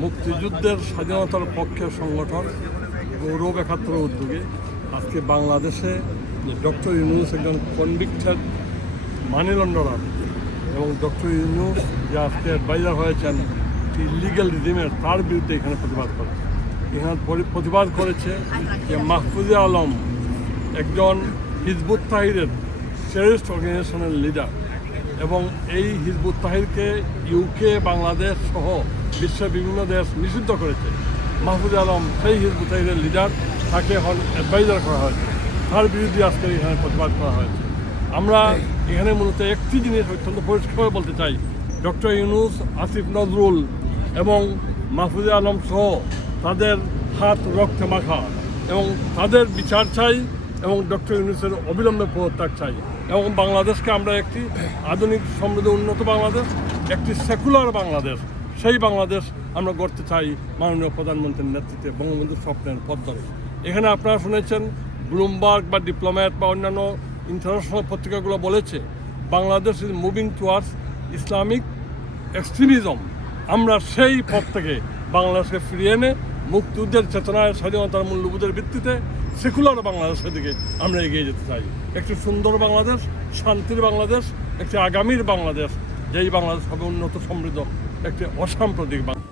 মুক্তিযুদ্ধের স্বাধীনতার পক্ষে সংগঠন গৌরব একাত্তর উদ্যোগে আজকে বাংলাদেশে ডক্টর ইউনুস একজন কনভিক্টেড মানি লন্ডারার এবং ডক্টর ইউনুস যে আজকে অ্যাডভাইজার হয়েছেন ইলিগাল রিজিমের তার বিরুদ্ধে এখানে প্রতিবাদ করেছে এখানে প্রতিবাদ করেছে যে মাহফুজে আলম একজন হিজবুত তাহিরের টেরিস্ট অর্গানাইজেশনের লিডার এবং এই হিজবুত তাহিরকে ইউকে বাংলাদেশ সহ বিশ্বের বিভিন্ন দেশ নিষিদ্ধ করেছে। মাহফুজ আলম, সেই হিজবুত তাহিরের লিডার তাকে এখন অ্যাডভাইজার করা হয়েছে। তার বিরুদ্ধে আজকে এখানে প্রতিবাদ করা হয়েছে। আমরা এখানে মূলত একটি জিনিস অত্যন্ত পরিষ্কারভাবে বলতে চাই। ডক্টর ইউনুস, আসিফ নজরুল এবং মাহফুজ আলম সহ তাদের হাত রক্তে মাখা এবং তাদের বিচার চাই এবং ডক্টর ইউনুসের অবিলম্বে পদত্যাগ চাই। এবং বাংলাদেশকে আমরা একটি আধুনিক সমৃদ্ধ উন্নত বাংলাদেশ, একটি সেকুলার বাংলাদেশ, সেই বাংলাদেশ আমরা গড়তে চাই মাননীয় প্রধানমন্ত্রীর নেতৃত্বে বঙ্গবন্ধুর স্বপ্নের পথ ধরে। এখানে আপনারা শুনেছেন ব্লুমবার্গ বা ডিপ্লোম্যাট বা অন্যান্য ইন্টারন্যাশনাল পত্রিকাগুলো বলেছে, Bangladesh is moving towards Islamic extremism আমরা সেই পথ থেকে বাংলাদেশকে ফিরিয়ে এনে মুক্তিযুদ্ধের চেতনায় স্বাধীনতার মূল্যবোধের ভিত্তিতে সেকুলার বাংলাদেশের দিকে আমরা এগিয়ে যেতে চাই। একটি সুন্দর বাংলাদেশ, শান্তির বাংলাদেশ, একটি আগামীর বাংলাদেশ, যেই বাংলাদেশ হবে উন্নত, সমৃদ্ধ, একটি অসাম্প্রদায়িক বাংলাদেশ।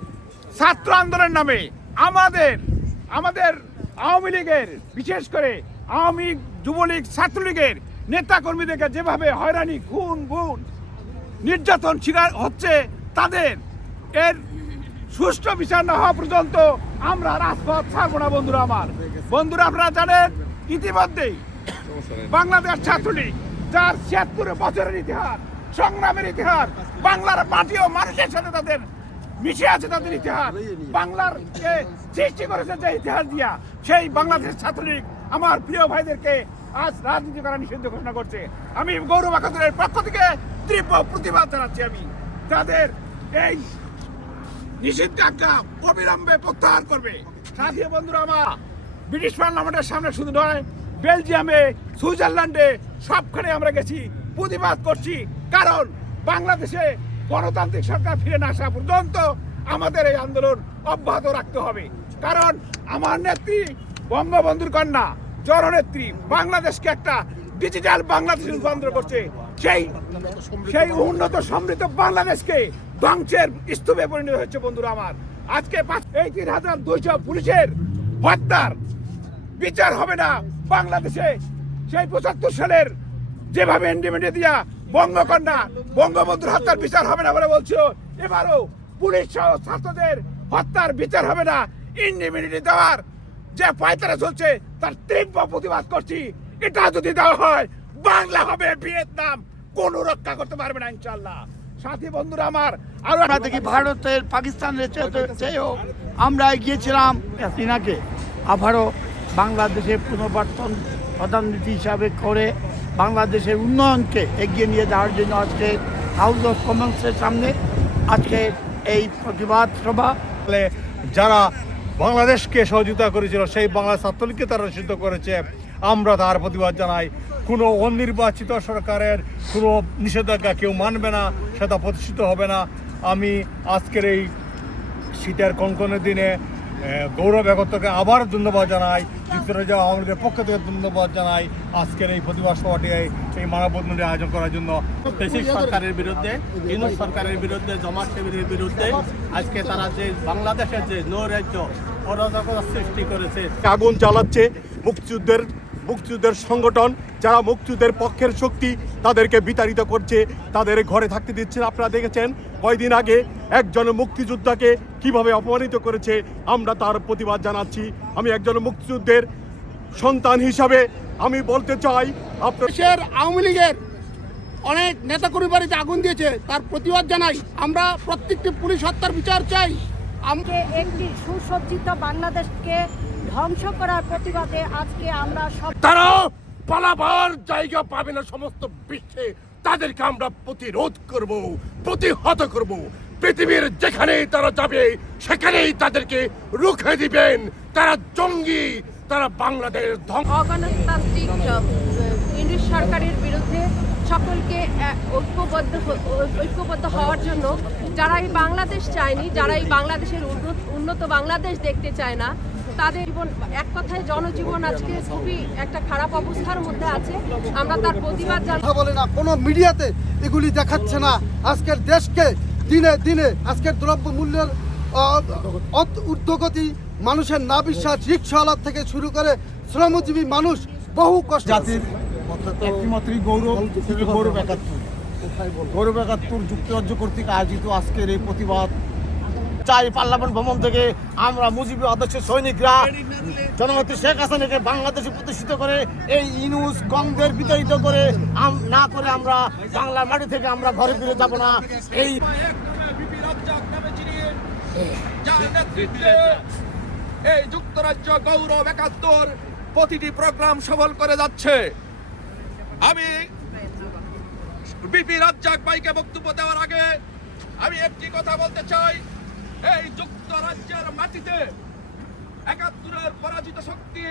ছাত্র আন্দোলনের নামে আমাদের আমাদের আওয়ামী লীগের, বিশেষ করে আওয়ামী যুবলীগ, ছাত্রলীগের নেতা কর্মীদেরকে যেভাবে হয়রানি, খুন বুন নির্যাতন শিকার হচ্ছে, তাদের এর সুষ্ঠু বিচার না হওয়া পর্যন্ত আমরা রাজপথ ছাড়বো না, বন্ধুরা আমার। বন্ধুরা, আপনারা জানেন, ইতিমধ্যেই বাংলাদেশ ছাত্রলীগ, যার ছিয়াত্তর বছরের ইতিহাস, সংগ্রামের ইতিহাস, বাংলার মাটি ও মানুষের সাথে তাদের মিশে আছে তাদের ইতিহাস, বাংলার সৃষ্টি করেছে যে ইতিহাস দিয়া, সেই বাংলাদেশ ছাত্রলীগ আমার প্রিয় ভাইদেরকে আজ রাজনীতি করা নিষিদ্ধ ঘোষণা করছে। আমি গৌরব একাত্তরের পক্ষ থেকে তীব্র প্রতিবাদ জানাচ্ছি আমি। তাদের এই নিষিদ্ধ আজ্ঞা অবিলম্বে প্রত্যাহার করবে। সাথী বন্ধুরা আমার, ব্রিটিশ পার্লামেন্টের সামনে শুধু নয়, বেলজিয়ামে, সুইজারল্যান্ডে সবখানে আমরা গেছি, প্রতিবাদ করছি, কারণ বাংলাদেশে গণতান্ত্রিক সরকার ফিরে না আসা পর্যন্ত আমাদের এই আন্দোলন অব্যাহত রাখতে হবে। কারণ আমার নেত্রী, বঙ্গবন্ধুর কন্যা, জননেত্রী বাংলাদেশকে একটা ডিজিটাল বাংলাদেশ রূপান্তর করছে, সেই সেই উন্নত সমৃদ্ধ বাংলাদেশকে ধ্বংসের স্তূপে পরিণত হচ্ছে বন্ধুরা আমার। আজকে এই তিন হাজার দুইশো পুলিশের হত্যার বিচার হবে না বাংলাদেশে। সেই পঁচাত্তর সালের যেভাবে এন্ডিমেন্টে দিয়া বঙ্গকন্যা, বঙ্গবন্ধুর হত্যার বিচার হবে না বলে বলছিল এবারও পুলিশ সহ ছাত্রদের হত্যার বিচার হবে না। ইন্ডিমিনিটি দেওয়ার যে পায়তারা চলছে, তার তীব্র প্রতিবাদ করছি। এটা যদি দেওয়া হয়, বাংলা হবে ভিয়েতনাম। কোন রক্ষা করতে পারবে না ইনশাল্লাহ সাথী বন্ধুরা আমার আরও আমরা দেখি ভারতের পাকিস্তানের চেয়ে- চেয়েও আমরা এগিয়েছিলাম হাসিনাকে আবারও বাংলাদেশে পুনর্বর্তন প্রধানমন্ত্রী হিসাবে করে বাংলাদেশের উন্নয়নকে এগিয়ে নিয়ে যাওয়ার জন্য আজকে হাউস অফ কমন্সের সামনে আজকে এই প্রতিবাদ সভা। যারা বাংলাদেশকে সহযোগিতা করেছিল সেই বাংলা ছাত্রলীগকে তারা নিষিদ্ধ করেছে। আমরা তার প্রতিবাদ জানাই। কোনো অনির্বাচিত সরকারের কোনো নিষেধাজ্ঞা কেউ মানবে না। সেটা প্রতিষ্ঠিত হবে না। আমি আজকের এই শীতের কনকনের দিনে গৌরব একত্রকে আবার ধন্যবাদ জানাই যুক্তরাজ্য আওয়ামী লীগের পক্ষ থেকে ধন্যবাদ জানাই আজকের এই প্রতিবাদ সভাটি, এই- মানববন্ধনটি আয়োজন করার জন্য। দেশি সরকারের বিরুদ্ধে, ইউনুস সরকারের বিরুদ্ধে, জমাত শিবিরের বিরুদ্ধে, আজকে তারা যে বাংলাদেশের যে নৈরাজ্য, অরাজকতা সৃষ্টি করেছে আগুন চালাচ্ছে মুক্তিযুদ্ধের মুক্তিযুদ্ধের সংগঠন, যারা মুক্তিযুদ্ধের পক্ষের শক্তি তাদেরকে বিতাড়িত করছে তাদের ঘরে থাকতে দিচ্ছে। আপনারা দেখেছেন কয়দিন আগে একজন মুক্তিযোদ্ধাকে কীভাবে অপমানিত করেছে আমরা তার প্রতিবাদ জানাচ্ছি। আমি একজন মুক্তিযুদ্ধের সন্তান হিসাবে আমি বলতে চাই আপনার আওয়ামী লীগের অনেক নেতাকর্মী বাড়িতে আগুন দিয়েছে তার প্রতিবাদ জানাই। আমরা প্রত্যেকটি পুলিশ হত্যার বিচার চাই। আমাকে একটি সুসজ্জিত বাংলাদেশকে ধ্বংস করার প্রতিবাদে আজকে আমরা সব তারা পালাবার জায়গা পাবে না সমস্ত বিশ্বে। তাদেরকে আমরা প্রতিরোধ করব, প্রতিহত করব। পৃথিবীর যেখানে তারা যাবে, সেখানেই তাদেরকে রুখে দিবেন। তারা জঙ্গি, তারা বাংলাদেশ অগণতান্ত্রিক ইংরেজ সরকারের বিরুদ্ধে সকলকে ঐক্যবদ্ধ ঐক্যবদ্ধ হওয়ার জন্য যারা এই বাংলাদেশ চায়নি, যারা এই বাংলাদেশের উন্নত বাংলাদেশ দেখতে চায় না তাদের জীবন এক কথায় জনজীবন আজকে খুবই একটা খারাপ অবস্থার মধ্যে আছে। আমরা তার প্রতিবাদ জানাই। বলে না কোনো মিডিয়াতে এগুলি দেখাচ্ছে না। আজকের দেশকে দিনে দিনে আজকের দ্রব্য মূল্যের ঊর্ধ্বগতি মানুষের না বিশ্বাস রিক্সাওয়ালার থেকে শুরু করে শ্রমজীবী মানুষ বহু কষ্ট জাতির একটিমাত্রই গৌরব গৌরব একাত্তর। গৌরব একাত্তর যুক্তরাজ্য কর্তৃক আয়োজিত আজকের এই প্রতিবাদ চাই পার্লামেন্ট ভবন থেকে আমরা মুজিবী আদর্শ সৈনিকরা। জনমতি শেখ হাসিনাকে বাংলাদেশে প্রতিষ্ঠিত করে এই ইনুস গঙ্গের বিতাড়িত করে না করে আমরা বাংলার মাটি থেকে আমরা ঘরে ফিরে যাব না। এই এই যুক্তরাজ্য গৌরব একাত্তর প্রতিটি প্রোগ্রাম সফল করে যাচ্ছে। আমি বিপি রাজ্জাক ভাইকে বক্তব্য দেওয়ার আগে আমি একটি কথা বলতে চাই। এই যুক্তরাজ্যের মাটিতে একাত্তরের পরাজিত শক্তি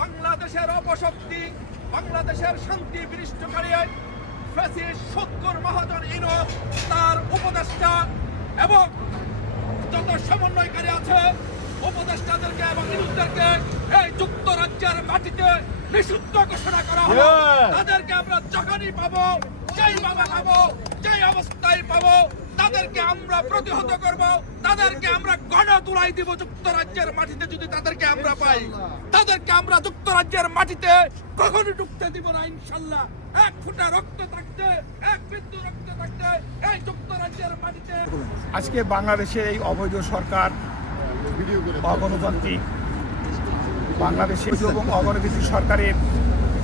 বাংলাদেশের অপশক্তি বাংলাদেশের শান্তি বিনিষ্টকারী ফ্যাসিস্ট সত্তর মহাজন ইনব তার উপদেষ্টা এবং যত সমন্বয়কারী আছে উপদেষ্টাদেরকে এবং নিরুদ্ধদেরকে এই যুক্তরাজ্যের মাটিতে নিষিদ্ধ ঘোষণা করা হলো। তাদেরকে আমরা যখনই পাবো যেই ভাবে পাবো যেই অবস্থায় পাবো। তাদেরকে আমরা প্রতিহত করব তাদেরকে আমরা গণ তুলাই দিব যুক্তরাজ্যের মাটিতে যদি তাদেরকে আমরা পাই। তাদেরকে আমরা যুক্তরাজ্যের মাটিতে কখনো ঢুকতে দিব না ইনশাল্লাহ এক ফুটা রক্ত থাকতে এক বিন্দু রক্ত থাকতে এই যুক্তরাজ্যের মাটিতে। আজকে বাংলাদেশের এই অবৈধ সরকার অগণতান্ত্রিক। বাংলাদেশের এবং অগণতান্ত্রিক সরকারের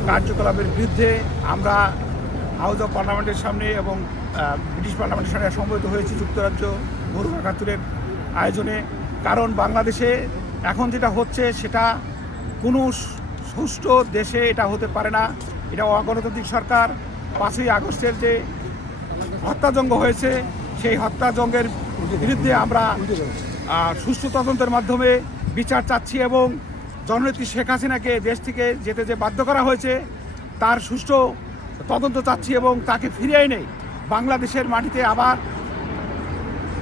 কার্যকলাপের বিরুদ্ধে আমরা হাউস অফ পার্লামেন্টের সামনে এবং ব্রিটিশ পার্লামেন্টের সামনে সমবেত হয়েছি যুক্তরাজ্য গরু একাত্তরের আয়োজনে। কারণ বাংলাদেশে এখন যেটা হচ্ছে, সেটা কোনো সুষ্ঠু দেশে এটা হতে পারে না। এটা অগণতান্ত্রিক সরকার। পাঁচই আগস্টের যে হত্যাযজ্ঞ হয়েছে, সেই হত্যাযজ্ঞের বিরুদ্ধে আমরা সুষ্ঠু তদন্তের মাধ্যমে বিচার চাচ্ছি এবং জননেত্রী শেখ হাসিনাকে দেশ থেকে যেতে যে বাধ্য করা হয়েছে, তার সুষ্ঠু তদন্ত চাচ্ছি এবং তাকে ফিরিয়ে এনে বাংলাদেশের মাটিতে আবার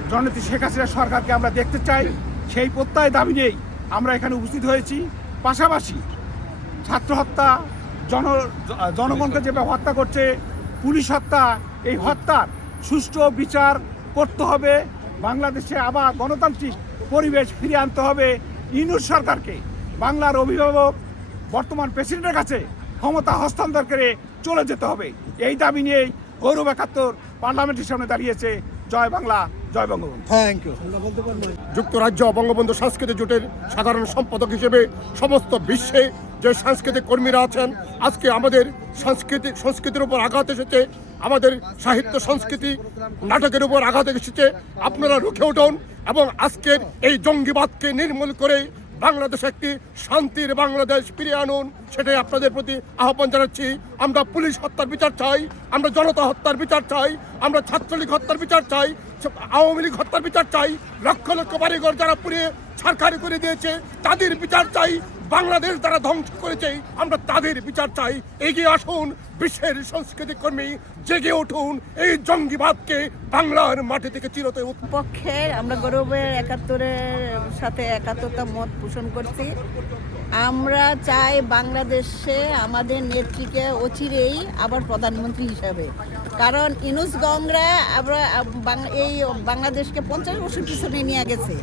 জননেত্রী শেখ হাসিনা সরকারকে আমরা দেখতে চাই। সেই প্রত্যয় দাবি নেই আমরা এখানে উপস্থিত হয়েছি। পাশাপাশি ছাত্র হত্যা, জন, জনগণকে যেভাবে হত্যা করছে, পুলিশ হত্যা, এই হত্যার সুষ্ঠু বিচার করতে হবে। বাংলাদেশে আবার গণতান্ত্রিক পরিবেশ ফিরিয়ে আনতে হবে। ইনুস সরকারকে, বাংলার অভিভাবক, বর্তমান প্রেসিডেন্টের কাছে ক্ষমতা হস্তান্তর করে চলে যেতে হবে। এই দাবি নিয়েই গৌরব একাত্তর পার্লামেন্টের সামনে দাঁড়িয়েছে। জয় বাংলা জয় বঙ্গবন্ধু। থ্যাংক ইউ যুক্তরাজ্য বঙ্গবন্ধু সাংস্কৃতিক জোটের সাধারণ সম্পাদক হিসেবে সমস্ত বিশ্বে যে সাংস্কৃতিক কর্মীরা আছেন আজকে আমাদের সাংস্কৃতিক সংস্কৃতির উপর আঘাত এসেছে আমাদের সাহিত্য সংস্কৃতি নাটকের উপর আঘাত এসেছে আপনারা রুখে উঠুন এবং আজকের এই জঙ্গিবাদকে নির্মূল করে বাংলাদেশ একটি শান্তির বাংলাদেশ ফিরিয়ে আনুন, সেটাই আপনাদের প্রতি আহ্বান জানাচ্ছি। আমরা পুলিশ হত্যার বিচার চাই, আমরা জনতা হত্যার বিচার চাই, আমরা ছাত্রলীগ হত্যার বিচার চাই, আওয়ামী লীগ হত্যার বিচার চাই, লক্ষ লক্ষ বাড়িঘর যারা পুড়িয়ে ছারখারি করে দিয়েছে, তাদের বিচার চাই, বাংলাদেশ যারা ধ্বংস করেছে, আমরা তাদের বিচার চাই। এগিয়ে আসুন বিশ্বের সংস্কৃতি কর্মী জেগে উঠুন এই জঙ্গিবাদকে বাংলার মাটি থেকে চিরতে পক্ষে আমরা গৌরবের একাত্তরের সাথে একাত্মতা মত পোষণ করছি। আমরা চাই বাংলাদেশে আমাদের নেত্রীকে অচিরেই আবার প্রধানমন্ত্রী হিসাবে। কারণ ইনুস গংরা আমরা এই বাংলাদেশকে পঞ্চাশ বছর পিছনে নিয়ে গেছে।